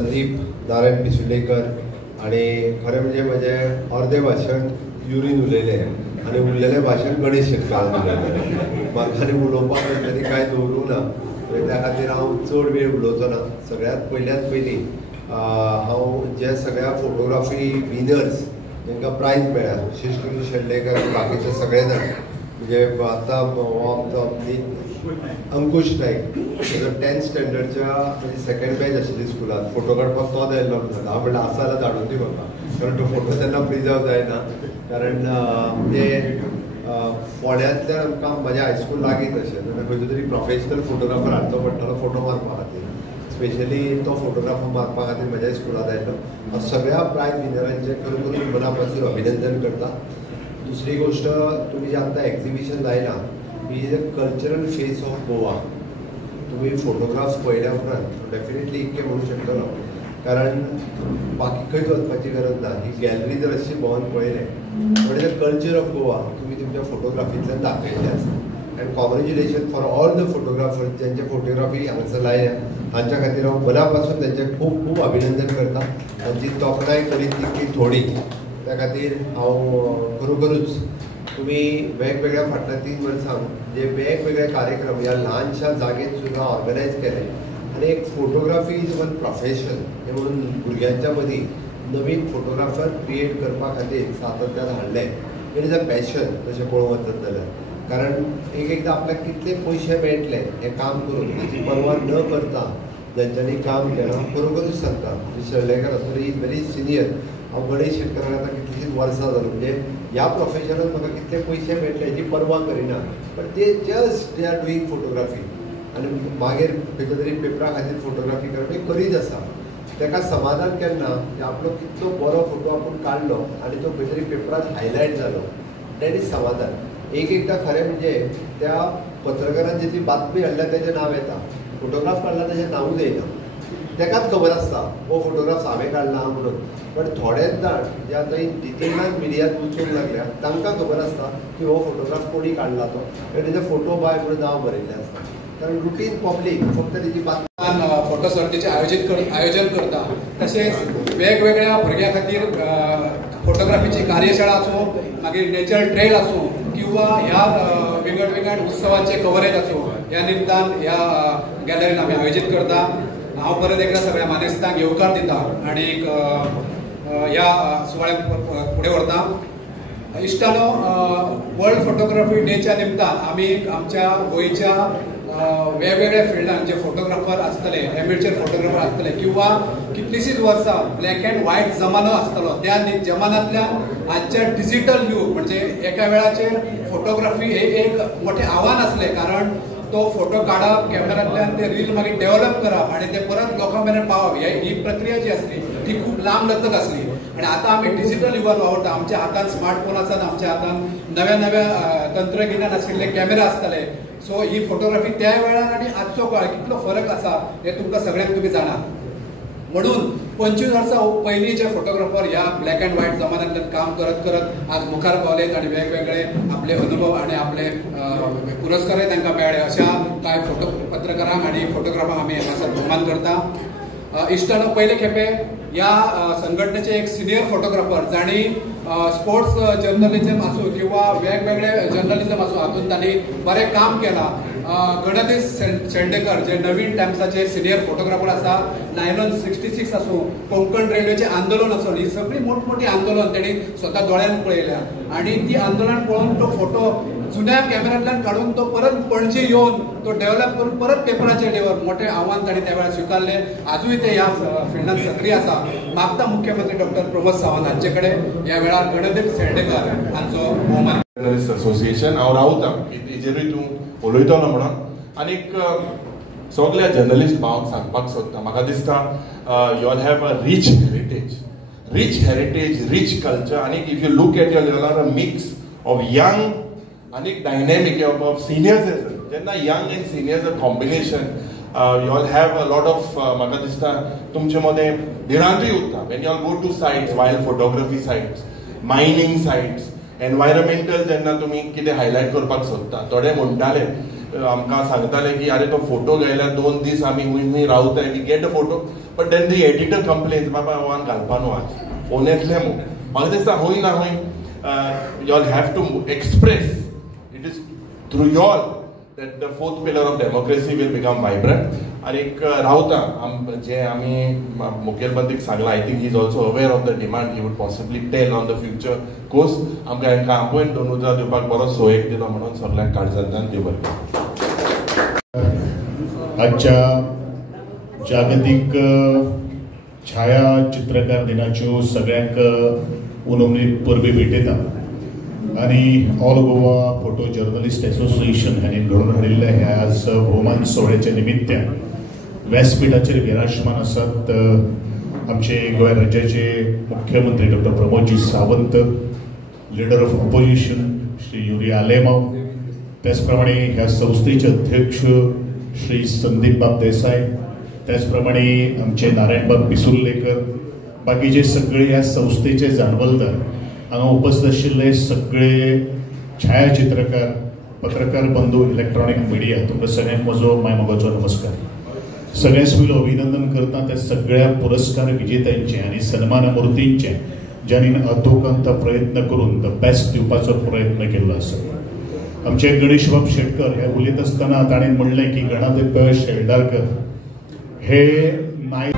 संदीप नारायण पिसुलेकर आणि खरें म्हणजे म्हजें अर्धें भाशण युरीन उलयलें आनी उरलेलें भाशण गणेश शेटकारान उलयलें. म्हाका आनी उलोवपाक तरी कांय दवरूंक ना, त्या खातीर हांव चड वेळ उलोवचो ना. सगळ्यांत पयलीं हांव जे सगळ्या फोटोग्राफी विनर्स तांकां प्रायज मेळ्ळा, शिश्टी शेळडेकर बाकीचे सगळे जाण, म्हणजे आतां हो आमचो अंकुश नायक 10th स्टँडर्डच्या म्हणजे सेकंड बॅच आशिल्ली स्कुलांत. फोटो काडपाक तो आयल्लो म्हणटा. हांव म्हणल्यार आसा जाल्यार धाडून दी म्हाका, कारण तो फोटो तेन्ना प्रिजर्व जायना. कारण ते फोंड्यांतल्यान आमकां म्हाजें हायस्कूल लागीं तशें खंयचो तरी प्रोफेशनल फोटोग्राफर हाडचो पडटालो फोटो मारपा खातीर. स्पेशली तो फोटोग्राफर मारपा खातीर म्हज्या स्कुलांत आयलो. सगळ्या प्रायज विनरांचें खरोखर मना पासून अभिनंदन करता. दुसरी गोष्ट, तुमी जे आतां एक्झिबिशन लायला he is a cultural face of Goa. तुम्ही फोटोग्राफ्स पळयल्या उपरांत डेफिनेटली इतकें म्हणू शकतलो, कारण बाकी खंयच वचपाची गरज ना. ही गॅलरी जर अशी भोंवन पळयलें but is a culture of Goa तुमी तुमच्या फोटोग्राफींतल्यान दाखयल्लें आसा. And congratulation for all the photographers ज्यांचे फोटोग्राफी हांगासर लायल्या. हांच्या खातीर हांव मना पासून त्यांचे खूब खूब अभिनंदन करता. तांची तोखणाय करीत तितली थोडी, त्या खातीर हांव खरोखरूच तुम्ही वेगवेगळ्या फाटल्या 3 वर्सांक जे वेगवेगळे कार्यक्रम ह्या ल्हानशा जागेत सुद्धा ऑर्गनायज केले आणि एक फोटोग्राफी इज वन प्रोफेशन हे म्हणून भुरग्यांच्या मदीं नवीन फोटोग्राफर क्रिएट करपा खातीर सातत्यान हाडलें. इट इज अ पॅशन तशें पळोवंक वचत जाल्यार. कारण एकदां आपल्याक कितले पयशे मेळटले हें काम करून ताची पर्वा न करता ज्यांच्यांनी काम केलां खरोखरूच सांगता. शेळडेकर आसतली इज व्हेरी सिनियर. हांव गणेश शेटकाराक आतां कितलींशींच वर्सां जालीं, म्हणजे ह्या प्रोफेशनांत म्हाका कितले पयशे मेळटले हेची पर्वा करिना, बट ते just they are doing photography आनी मागीर खंयच्या तरी पेपरा खातीर फोटोग्राफी करप हें करीत आसा. ताका समाधान केन्ना की आपलो कितलो बरो फोटो आपूण काडलो आनी तो खंय तरी पेपरांत हायलायट जालो, दॅट इज समाधान. एकदां खरें म्हणजे त्या पत्रकारान जितली बातमी हाडल्या तेजें नांव येता, फोटोग्राफ काडला तेजें नांवूच येयना. ताकाच खबर आसता हो फोटोग्राफ हांवें काडला म्हणून. बट थोडेच जाण जे आतां डिटेलान मिडियांत वचूंक लागल्या तांकां खबर आसता की हो फोटोग्राफ कोणी काडला तो, तेजे फोटो बाय म्हणून नांव बरयल्लें आसता. कारण रुटीन पब्लीक फक्त तेजी बातमी फोटो सर्तीचें आयोजन करता. तशेंच वेगवेगळ्या भुरग्यां खातीर फोटोग्राफीची कार्यशाळा आसूं, मागीर नेचर ट्रेल आसूं किंवा ह्या वेगवेगळ्या उत्सवांचे कवरेज आसूं, ह्या निमतान ह्या गॅलरीन आमी आयोजीत करता. हांव परत एकदा सगळ्या मानेस्तांक येवकार दिता आणि ह्या सुवाळ्याक फुडें व्हरता. इश्टानो, वर्ल्ड फोटोग्राफी डेच्या निमतान आमी आमच्या गोंयच्या वेगवेगळ्या फिल्डांत जे फोटोग्राफर आसतले, एमेच्युअर फोटोग्राफर आसतले किंवा कितलींशींच वर्सां ब्लॅक अँड व्हायट जमानो आसतलो, त्या जमान्यांतल्यान आजच्या डिजिटल युग म्हणजे एका वेळाचेर फोटोग्राफी हे एक मोठें आव्हान आसलें. कारण तो फोटो काडप, कॅमेरांतल्यान ते रील मागीर डेव्हलप करप आणि ते परत लोकां मेरेन पावप, ही प्रक्रिया जी आसली ती खूब लांब लचक आसली. आणि आतां आमी डिजिटल युगांत वावरता. आमच्या हातांत स्मार्टफोन आसात, आमच्या हातांत नव्या नव्या तंत्रगिन्यान आशिल्ले कॅमेरा आसतले. सो ही फोटोग्राफी त्या वेळार आनी आजचो काळ कितलो फरक आसा हे तुमकां सगळ्यांक तुमी जाणात. म्हणून 25 वर्सां पयलीं जे फोटोग्राफर ह्या ब्लॅक अँड व्हायट जमान्यांतल्यान काम करत करत आज मुखार पावलेत आणि वेगवेगळे आपले अनुभव आणि आपले पुरस्कारय तांकां मेळ्ळे. अशा कांय फोटो पत्रकारांक आणि फोटोग्राफांक आमी हांगासर भोवमान करता. इश्टानो, पयले खेपे ह्या संघटनेचे एक सिनियर फोटोग्राफर जाणी स्पोर्ट्स जर्नलिझम आसूं किंवा वेगवेगळे जर्नलिझम आसूं हातूंत तांणी बरें काम केलां. गणेश शेळडेकर जे नवीन टायम्साचे सिनियर फोटोग्राफर आसा, नायलॉन 66 आसूं, कोंकण रेल्वेचें आंदोलन आसूं, ही सगळीं मोठमोठी आंदोलन तेणी स्वता दोळ्यान पळयल्या आणि ती आंदोलन पळोवन तो फोटो जुन्या कॅमेरांतल्यान काडून तो परत पणजे येवन तो डेव्हलप करून परत पेपराचेर येवन मोठें आव्हान ताणें त्या वेळार स्विकारलें. आजूय ते ह्या फिल्डांत सक्रीय आसा. मागता मुख्यमंत्री डॉक्टर प्रमोद सावंत हांचे कडेन ह्या वेळार गणेश शेळडेकर हांचो भोवमान. जर्नलिस्ट असोसिएशन हांव रावतां हेजेरूय तूं उलयतलो म्हणून. आनीक सगळ्या जर्नलिस्ट भावांक सांगपाक सोदता, म्हाका दिसता you all have a rich heritage, rich culture. आनीक if you look at your are a mix of young आनीक डायनॅमीक ऑफ सिनियर्स. जेन्ना young and seniors a combination, you all have a lot of म्हाका दिसता तुमचे मदें भिरांतूय उरता. when you all go to sites, wild photography sites, mining sites, environmental जेन्ना तुमी कितें हायलायट करपाक सोदता, थोडे म्हणटाले आमकां सांगताले की अरे तो फोटो घायल्यार 2 दीस आमी हुंय रावताय, we get a photo, but then the editor complains बाबा वान घालपा न्हू आज फोन येतले मू. म्हाका दिसता हुंय ना हुंय you all have to express it is through you all that the fourth pillar of democracy will become vibrant. आणि रावता जे आमी मुखेलमंत्रीक सांगला, I think he is also aware of the demand he would possibly tell on the future course. आमकां हांकां appoint दोनूजा दिवपाक बरो सोयेक दिलो म्हणून सगळ्यांक काळजांतल्यान देव बरें. आजच्या जागतिक छायाचित्रकार दिनाच्यो सगळ्यांक उनवणी परबी भेटयता आणि all Goa photo journalist association हांणी घडोवन हाडिल्ल्या ह्या आज भोवमान सोहळ्याच्या निमित्यान व्यासपीठाचेर विराजमान आसात आमचे गोंय राज्याचे मुख्यमंत्री doctor Pramod ji Sawant, leader of opposition Shri Yuri Alemao, त्याचप्रमाणे ह्या संस्थेचे अध्यक्ष श्री संदीप बाब देसाई, त्याचप्रमाणे आमचे नारायणबाब पिसुर्लेकर, बाकीचे सगळे ह्या संस्थेचे जाणवलदार, हांगा उपस्थित आशिल्ले सगळे छायाचित्रकार, पत्रकार बंधू, इलेक्ट्रॉनिक मिडिया, तुमकां सगळ्यांक म्हजो मायमोगाचो नमस्कार. सगळ्यांच पयलो अभिनंदन करता त्या सगळ्या पुरस्कार विजेत्यांचे आणि सन्मान मुर्तींचे ज्यांनी अथोकंत प्रयत्न करून द बेस्ट दिवपाचो प्रयत्न केल्लो आसा. आमचे गणेश बाब शेटकर हे उलयत आसतना ताणें म्हणलें की गणाध्यक्ष शेलडारकर हे नाय